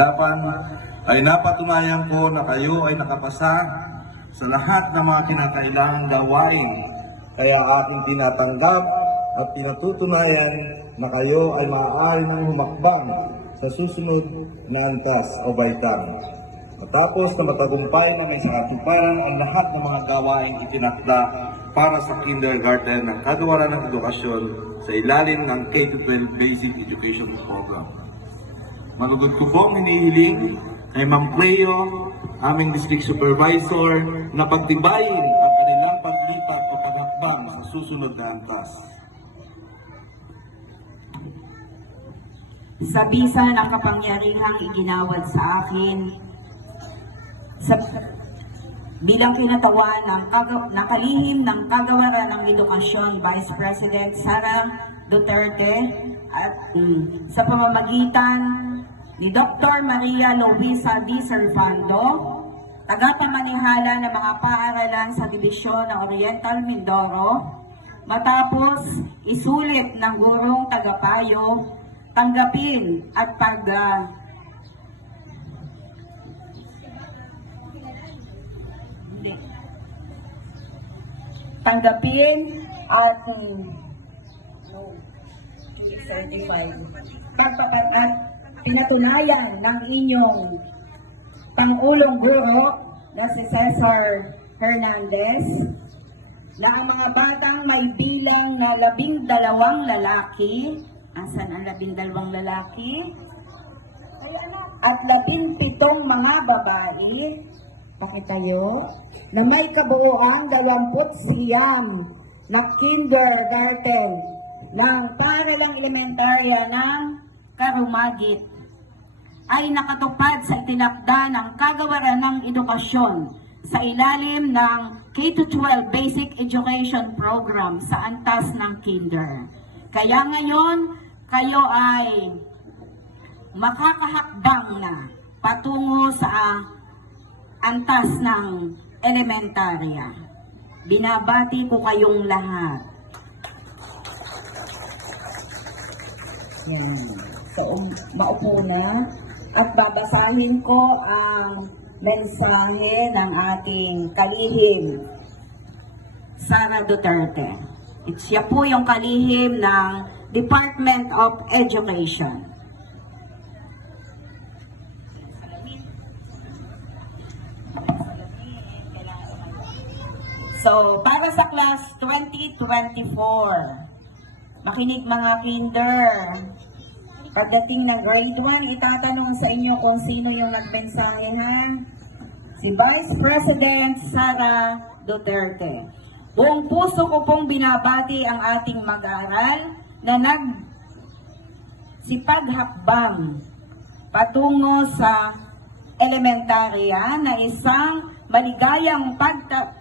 tanggapan ay napatunayan ko na kayo ay nakapasa sa lahat ng mga kinakailangang gawain. Kaya aking tinatanggap at pinatutunayan na kayo ay maaari nang humakbang sa susunod na antas o baitang. Matapos na matagumpay na may sakatuparan ang lahat ng mga gawain itinakda para sa kindergarten ng Kagawaran ng Edukasyon sa ilalim ng K-12 Basic Education Program. Manugod ko pong hinihiling kay Ma'am Cleo, aming District Supervisor, na pagtibayin ang kanilang paglipat o paghakbang sa susunod na antas. Sa bisa ng kapangyarihang iginawad sa akin, bilang kinatawan ng kalihim ng Kagawaran ng Edukasyon, Vice President Sara Duterte, at sa pamamagitan ni Dr. Maria Luisa D. Servando, tagapamanihala ng mga paaralan sa Dibisyon ng Oriental Mindoro, matapos isulit ng gurong tagapayo, tanggapin at pinatunayan ng inyong Pangulong Guro na si Cesar Hernandez na ang mga batang may bilang na 12 lalaki, asan ang 12 lalaki? At 17 mga babae, pakitayo, na may kabuuang 29 na kindergarten ng paaralang elementarya ng Karumagit ay nakatupad sa itinakda ng Kagawaran ng Edukasyon sa ilalim ng K-12 Basic Education Program sa antas ng kinder. Kaya ngayon, kayo ay makakahakbang na patungo sa antas ng elementarya. Binabati ko kayong lahat. Yan. So, maupo na at babasahin ko ang mensahe ng ating kalihim, Sara Duterte. Siya po yung kalihim ng Department of Education. So, para sa class 2024, makinig mga kinder. Pagdating ng grade 1, itatanong sa inyo kung sino yung nagmensahe, ha? Si Vice President Sara Duterte. Buong puso ko pong binabati ang ating mag-aaral na nagsipaghakbang patungo sa elementarya na isang maligayang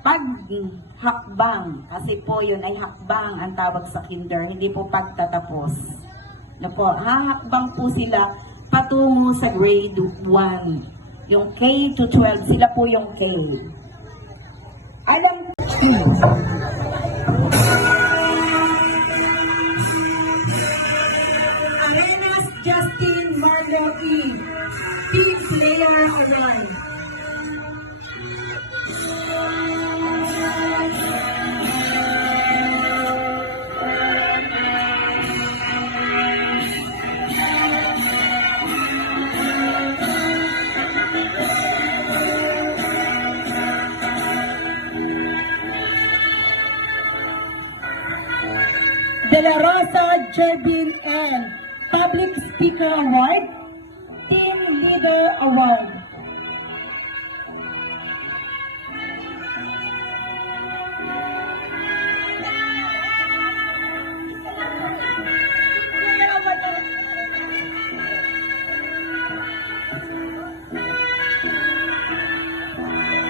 paghakbang. Kasi po yun ay hakbang ang tawag sa kinder, hindi po pagtatapos. Na po, hahakbang po sila patungo sa grade 1. Yung K to 12, sila po yung K. Alam Arenas Justin Marlo E. Team Player Award. De La Rosa Jebin and Public Speaker Award, Team Leader Award.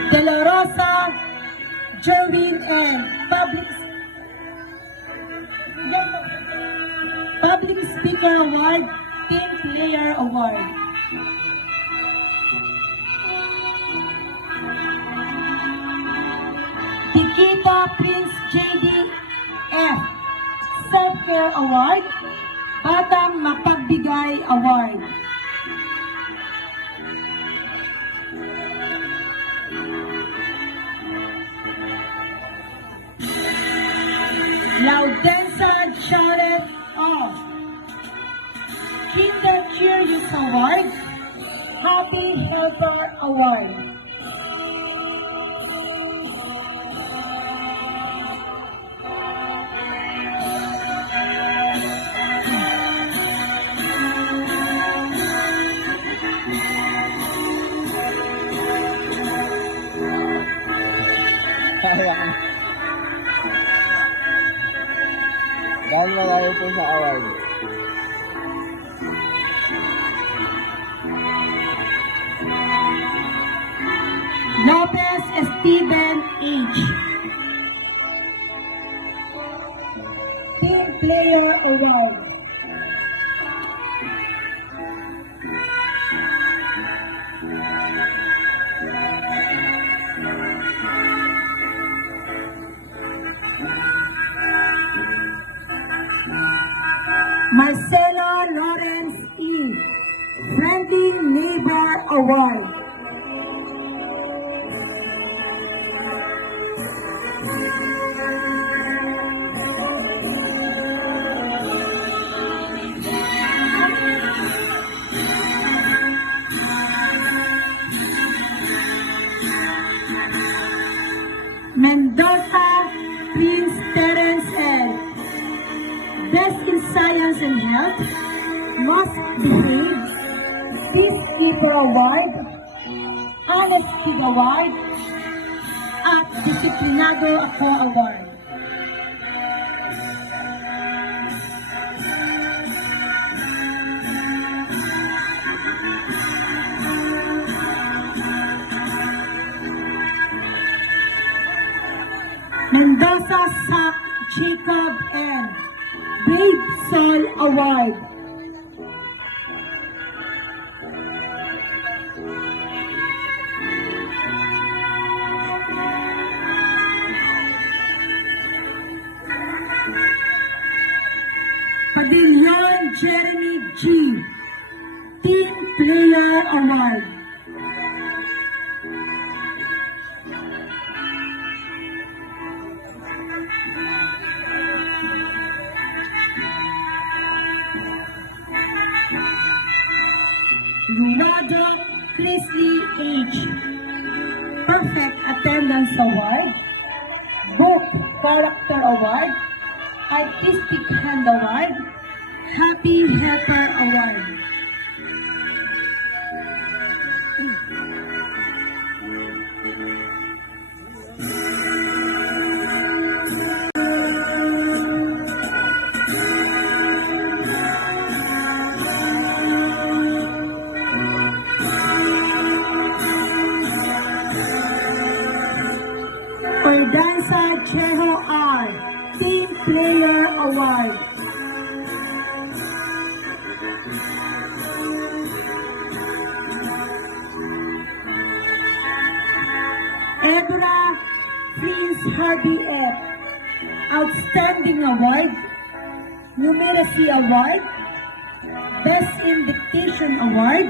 De La Rosa Jebin and Public Speaker Award, Team Player Award. Tikita Prince J.D. F. Self-Care Award, Batang Mapagbigay Award. Laudensa Charlotte of Kinder Curious Award, Happy Helper Award. Dahil malayo po sa award. Lopez Steven H. Team Player Award. Marcelo Lawrence E. Friendly Neighbor Award. Mendoza Prince Terence L. Best in Science and Health, Must Behave, Peacekeeper Award, Honesty Award, at Disiplinado Ako Award. Mendoza Sac Jacob N. Brave Soul Award. Pavilion Jeremy G. Team Player Award. Lunado Chrisley H. Perfect Attendance Award, Book Character Award, Artistic Hand Award, Happy Helper Award. Ordanza Cheho R. Team Player Award. Edra Prince Harvey F. Outstanding Award, Numeracy Award, Best in Dictation Award,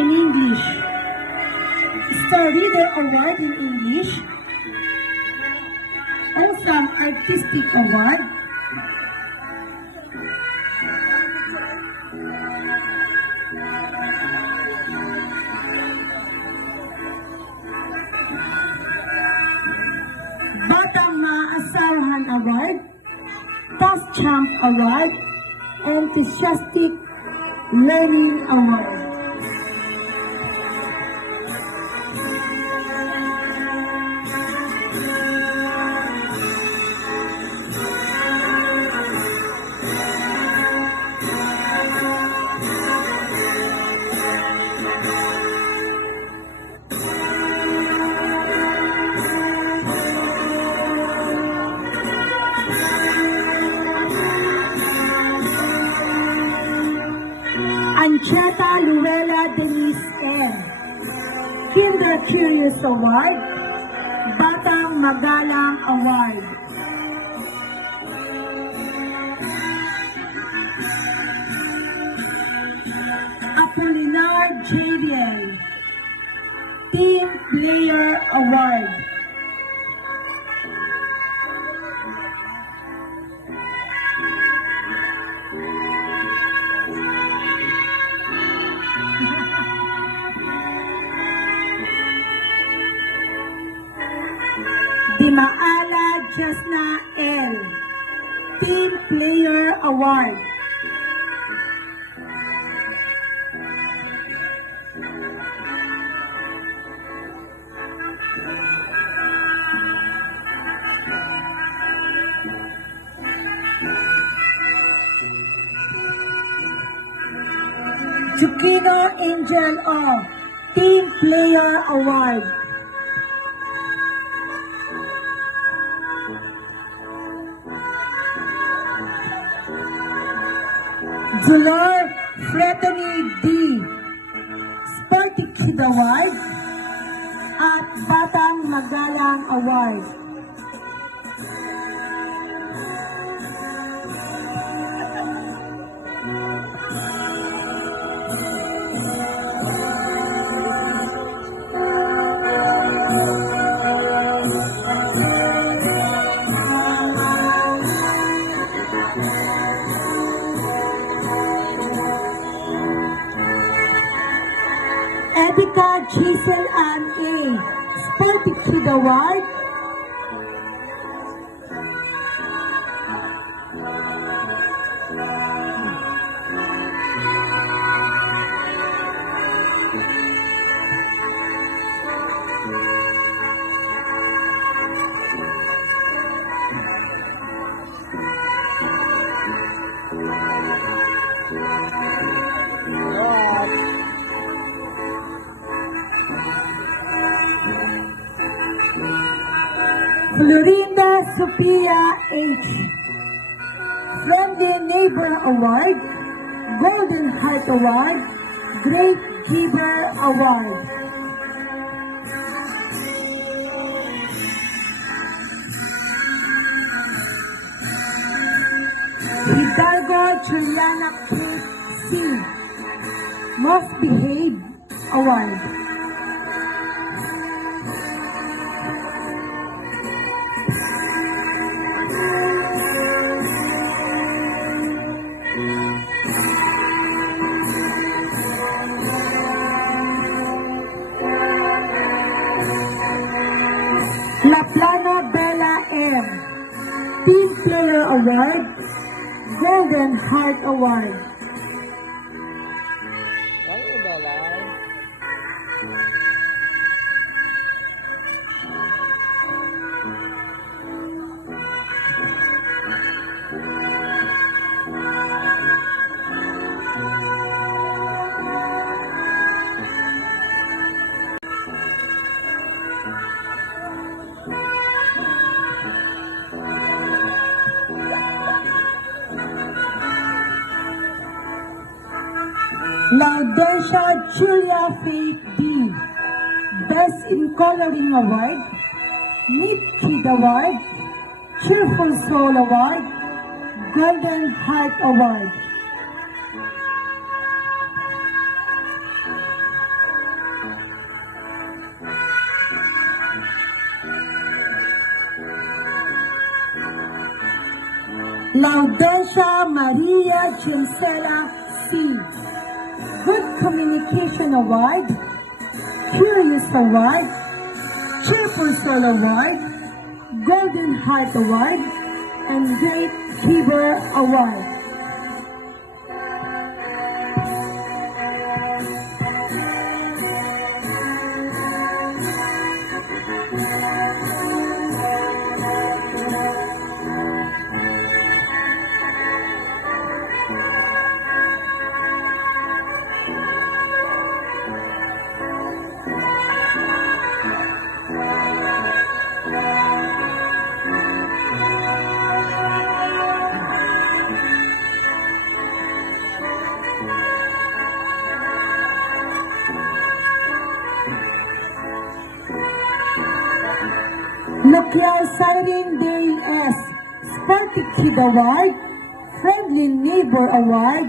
in English, Star Reader Award in English, Awesome Artistic Award, Batang Maasawahan Award, Toss Champ Award, Enthusiastic Learning Award. Ancheta Luella Denise N. Kinder Curious Award, Batang Magalang Award. Apolinar Jadiel, Team Player Award. Chesna L. Team Player Award. Jukino Angel O. Team Player Award. Jular Fretany D. Sporty Kid Award at Batang Magalang Award. Edica Giselle Ann A. Sporty Kid Award. Florinda Sophia H. Friendly Neighbor Award, Golden Heart Award, Great Giver Award. Hidalgo Juliana Kate C. Most Behaved Award. La Plana Bella M. Team Player Award, Golden Heart Award. Ano ba lang? Laudentia Julia Faith D. Best in Coloring Award, Meet Kid Award, Cheerful Soul Award, Golden Heart Award. Laudentia Maria Gisela C. Good Communication Award, Curious Award, Cheerful Soul Award, Golden Heart Award, and Great Giver Award. Lukiao Siren Day S. Sporty Kid Award, Friendly Neighbor Award,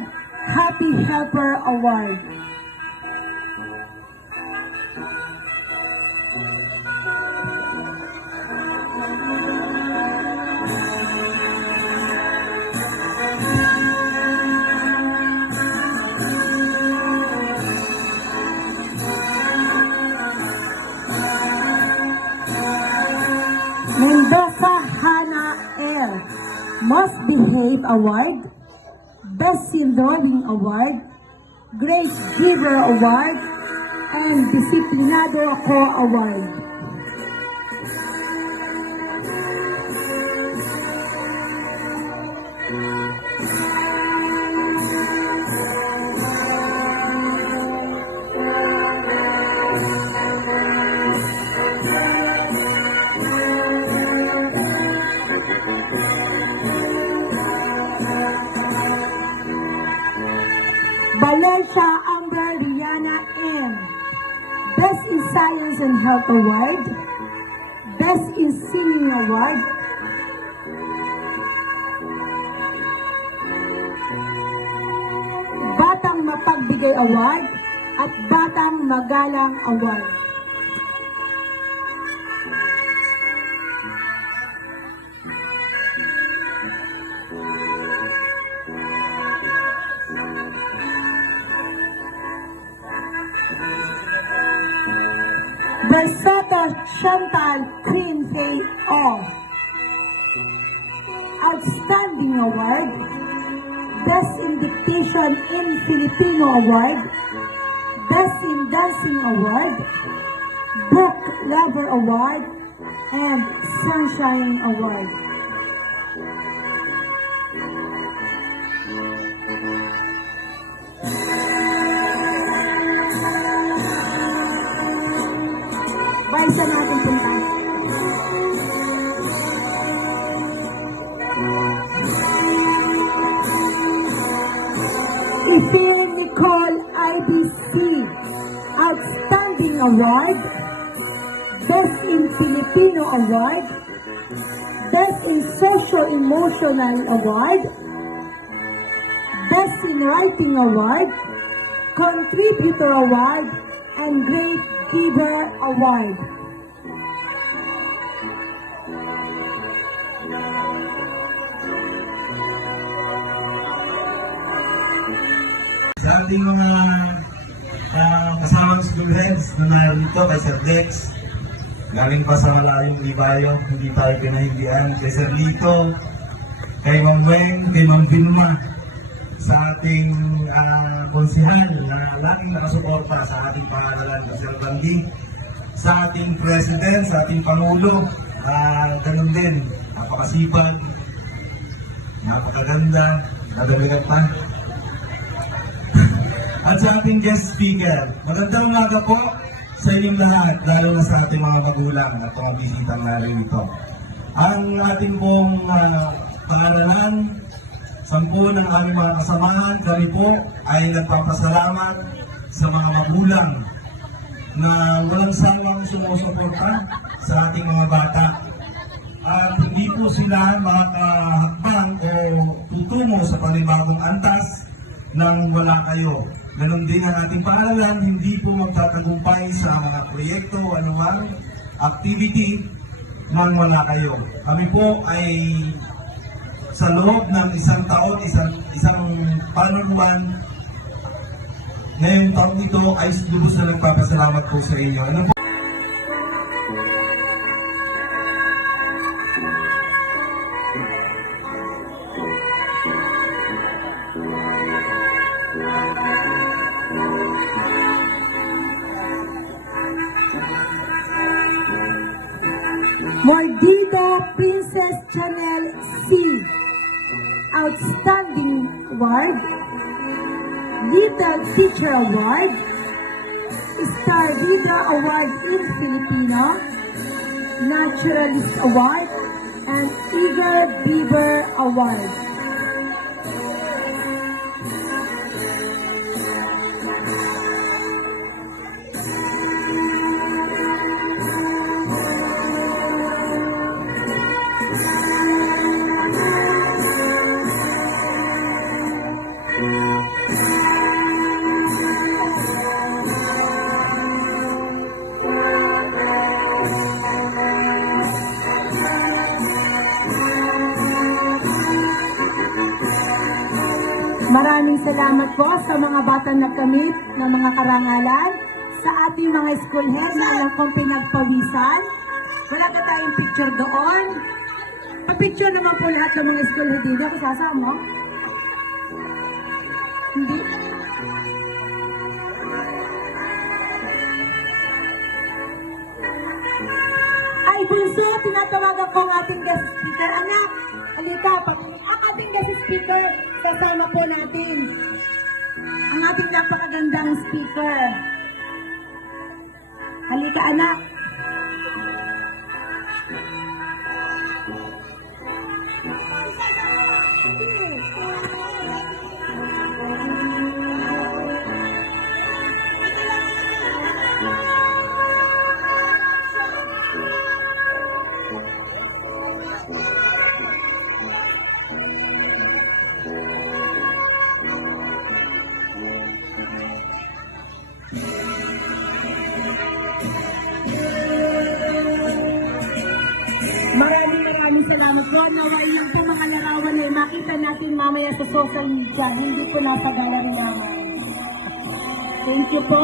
Happy Helper Award. Mendoza High Award, Best in Drawing Award, Great Giver Award, and Disiplinado Ako Award. Valencia Amber Rihanna M. Best in Science and Health Award, Best in Singing Award, Batang Mapagbigay Award, at Batang Magalang Award. Versato Chantal Queen Faye O. Outstanding Award, Best in Dictation in Filipino Award, Best in Dancing Award, Book Lover Award, and Sunshine Award. Saan natin punta? Ifil Nicole IBC, Outstanding Award, Best in Filipino Award, Best in Socio-Emotional Award, Best in Writing Award, Contributor Award, and Great Giver Award. Sa ating mga kasamang school heads na narito kay Sir Dex, galing pa sa malayong libayo, hindi tayo pinahindian, kay Sir Lito, kay Ma'am Weng, kay Ma'am Vilma, sa ating konsihal na laging nakasuporta sa ating pangaralan, Sir Bandi, sa ating President, sa ating Pangulo, ganun din, napakasipag, napakaganda, nadamigat pa. At sa ating guest speaker, magandang umaga po sa inyong lahat, lalo na sa ating mga magulang at mga bisitang narito. Ang ating pong paaralan, 10 ng aming mga kasamahan, kami po ay nagpapasalamat sa mga magulang na walang sawang sumusuporta sa ating mga bata. At hindi po sila makakahakbang o tutungo sa panibagong antas nang wala kayo. Ganon din ang ating paaralan, hindi po magtatagumpay sa mga proyekto o anumang activity nang wala kayo. Kami po ay sa loob ng isang taon, isang panunuan, ngayong taon ito ay lubos na nagpapasalamat po sa inyo. Ano po? Mordida Princess Chanel C. Outstanding Award, Little Teacher Award, Star Vida Award in Filipino, Naturalist Award, and Eager Beaver Award. Maraming salamat po sa mga batang nagkamit ng mga karangalan, sa ating mga school head na alam kong pinagpawisan. Wala ka tayong picture doon. Pa-picture naman po lahat ng mga school head. Hindi ako sasama. Hindi. Ay, Bunso, tinatawagan ko ang ating guest speaker. Anak, halika, ang ating guest speaker, kasama po natin. Ang ating napakagandang speaker. Halika, anak. Maraming salamat po. Naway yung po mga larawan ay makita natin mamaya sa social media. Hindi po nasa gallery namin. Thank you po.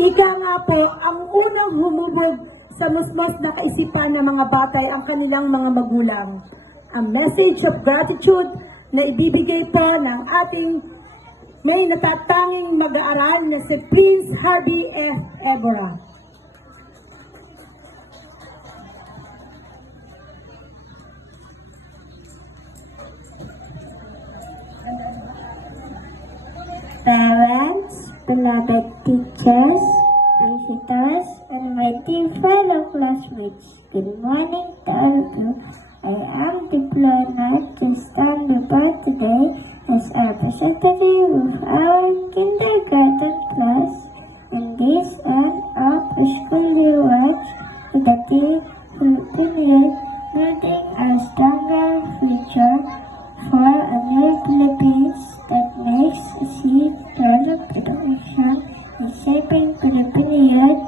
Ika nga po, ang unang humubog sa musmos na kaisipan ng mga bata ay ang kanilang mga magulang. A message of gratitude na ibibigay po ng ating may natatanging mag-aaral na si Prince Harvey F. Evora. Parents, beloved teachers, visitors, and my dear fellow classmates, good morning to all of you. I am diplomat to stand before today as a representative of our kindergarten class in this end of school year watch with the team Philippine building a stronger future for a new Philippines that makes a seed development action in shaping Philippine youth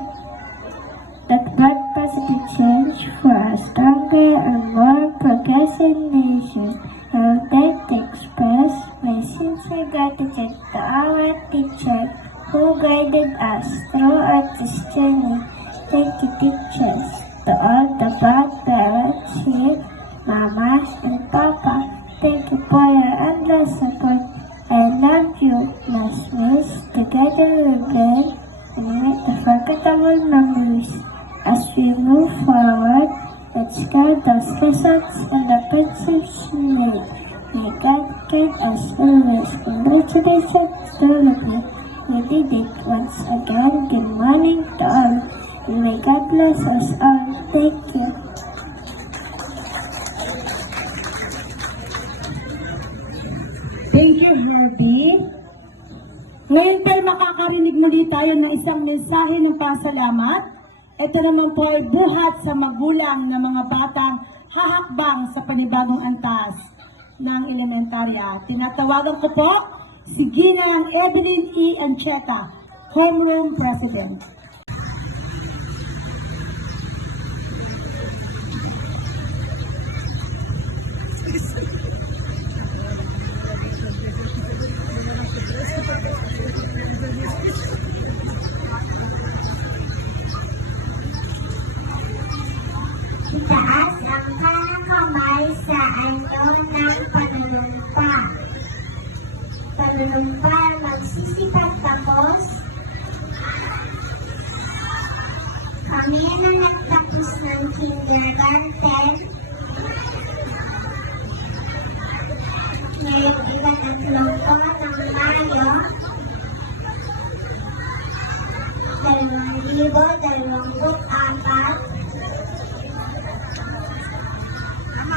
that brought positive change for a stronger and more progressive nation. I would like to express my sincere gratitude to our teacher who guided us throughout this journey. Thank you, teachers. To all the godparents here, Mama and Papa, thank you for your endless support. I love you, classmates. Together we build and make unforgettable memories. As we move forward, let's guard those lessons and the principles we made. May God guide us always. Congratulations to all of you. We did it once again. Good morning to all. And may God bless us all. Thank you. Thank you, Herbie. Ngayon tayo makakarinig muli tayo ng isang mensahe ng pasalamat. Ito naman po ay buhat sa magulang ng mga batang hahakbang sa panibagong antas ng elementarya. Tinatawagan ko po si Ginang Evelyn E. Ancheta, Homeroom President. Itaas ang kanang kamay sa anyo ng panunumpa. Panunumpa, magsisipag tapos. Kami na nagtapos ng kindergarten. Ngayong ika-3 po ng Mayo, 2024.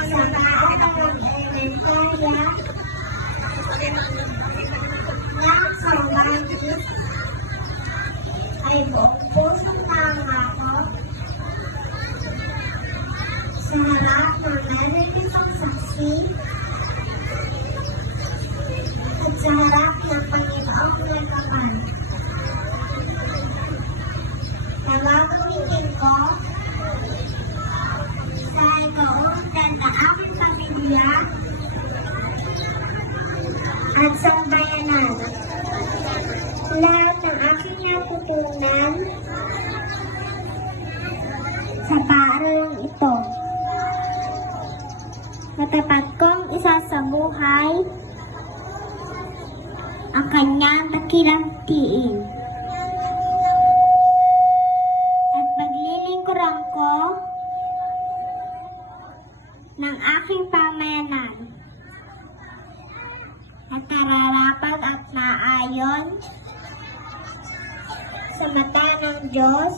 Sa paaralang elementarya ng Sambangis ay buong pusong nangako sa harap ng narinisang saksi at sa harap ng Panginoong Nagkaman. Nagagamitin ko sa ikaundan na aming pamilya at sambayanan. Lahat ng aking natutunan Matapat kong isasabuhay ang kanyang dakilang tiing. At paglilingkuran ko ng aking pamayanan at nararapat at naayon sa mata ng Diyos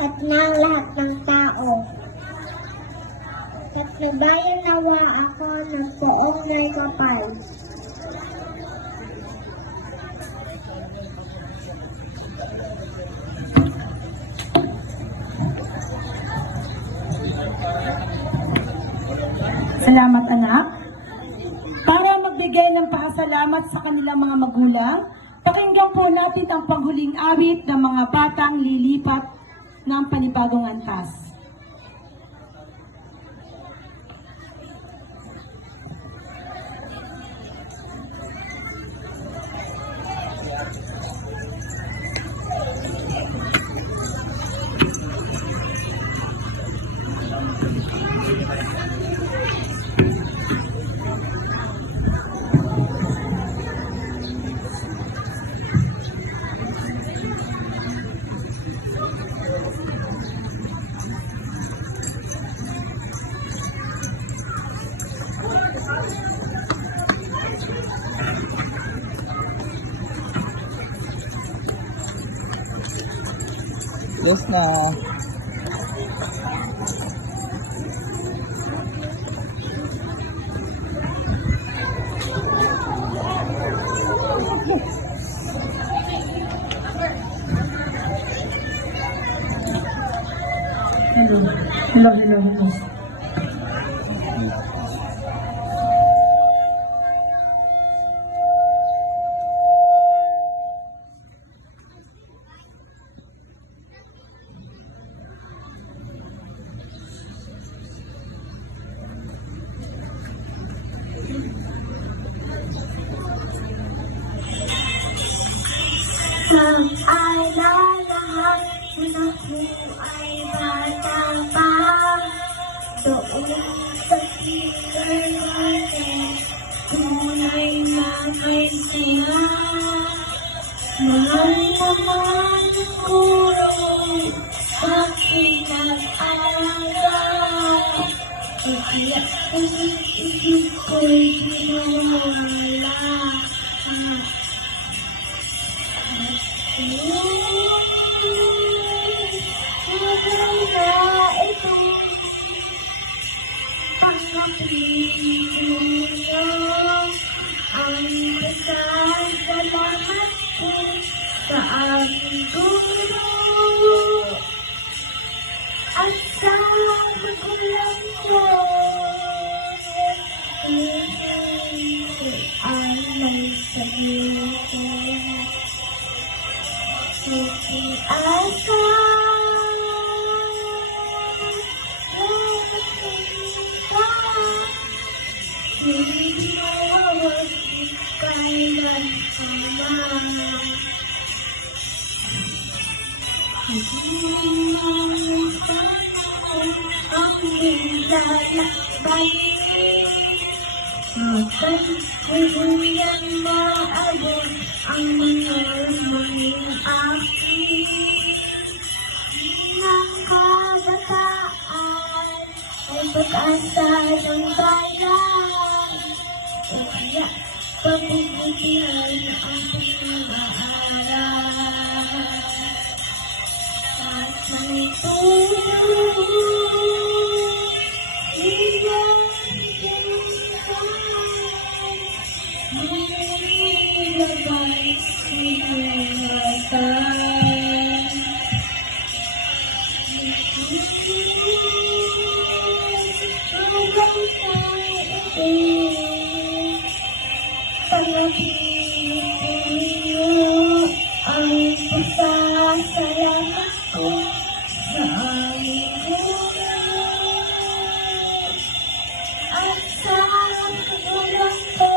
at ng lahat ng tao. At nabayan nawa ako ng poong may kapal. Salamat anak. Para magbigay ng pasalamat sa kanilang mga magulang, pakinggan po natin ang panghuling awit ng mga batang lilipat ng panibagong antas. Yes na. Hello. Mag-alalahan na ako ay bata pa. Doon sa kindergarten, tunay na may sila. Mahal naman ang guro sa pinag-alaga. Kaya isip ko'y ginawala. Ang pasasalamat ko sa aming guro at sa magulang ko ay may sabihin. Suki asa hindi mawawag kailan sama. Hindi mawawag ang nilalakbay. Magkakuluyan maabot ang mga manging akin. Ng kabataan ay pag-asa ng bayan. Kaya pabubutihan ang pag-aaral. At may tulong, iyan nilabay sinulatan. Hanggang sa ito, panapitin niyo ang pasasalamat ko sa aming guro at sa magulang ko.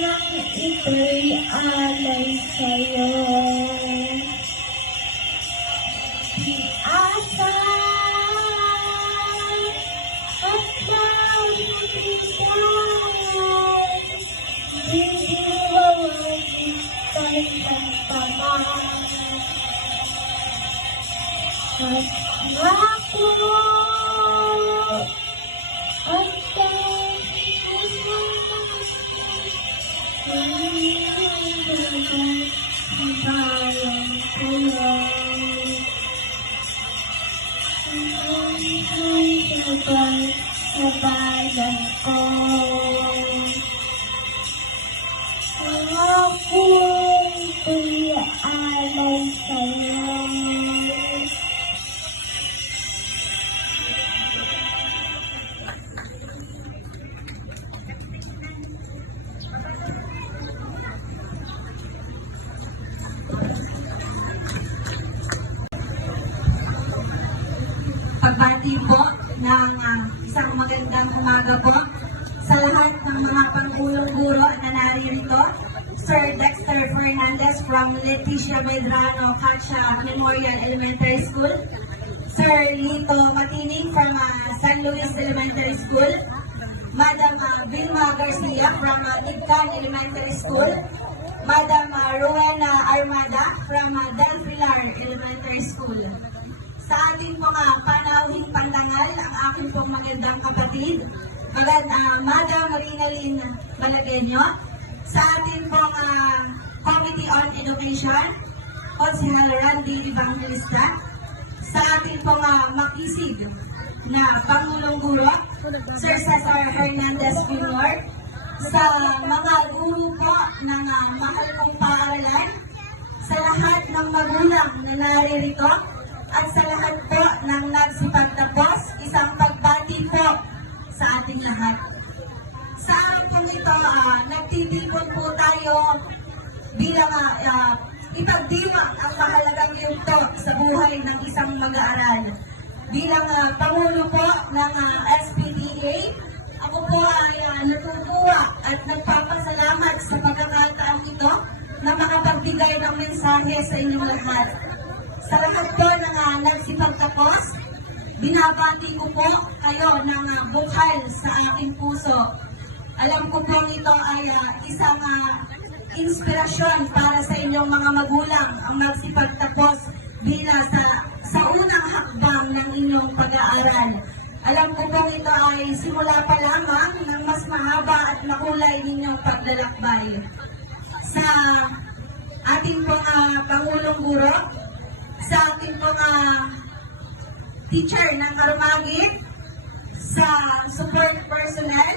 Nang ito'y alay sa'yo. Asa Pagbati po ng isang magandang umaga po sa lahat ng mga pangulong guro na naririto. Sir Dexter Fernandez from Leticia Medrano Cacha Memorial Elementary School. Sir Lito Matining from San Luis Elementary School. Madam Vilma Garcia from Tigcan Elementary School. Madam Rowena Armada from Del Pilar Elementary School. Sa ating mga panauhing pandangal, ang aking pong magandang kapatid, Madam Rinalyn Balagueño, sa ating pong Committee on Education, Consihal Randy Evangelista, sa ating pong makisig na Pangulong Guro, Sir Cesar Hernandez Jr., sa mga guro po ng mahal kong paaralan, sa lahat ng magulang na naririto, at sa lahat po ng nagsipagtapos, isang pagbati po sa ating lahat. Sa araw pong ito, nagtitipon po tayo bilang ipagdiwang ang mahalagang yugto sa buhay ng isang mag-aaral. Bilang Pangulo po ng SPDA, ako po ay natutuwa at nagpapasalamat sa pagkakataon ito na makapagbigay ng mensahe sa inyong lahat. Sa lahat po ng nagsipagtapos, binabati ko po kayo ng bukhal sa aking puso. Alam ko po ito ay isang inspirasyon para sa inyong mga magulang ang magsipagtapos bilang sa unang hakbang ng inyong pag-aaral. Alam ko po ito ay simula pa lamang ng mas mahaba at makulay ninyong paglalakbay. Sa ating pong Pangulong Guro, sa ating mga teacher ng Karumagit, sa support personnel,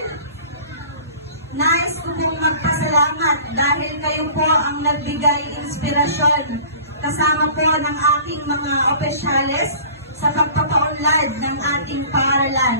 nais ko pong magpasalamat dahil kayo po ang nagbigay inspirasyon kasama po ng aking mga opisyales sa pagpapaunlad ng ating paaralan.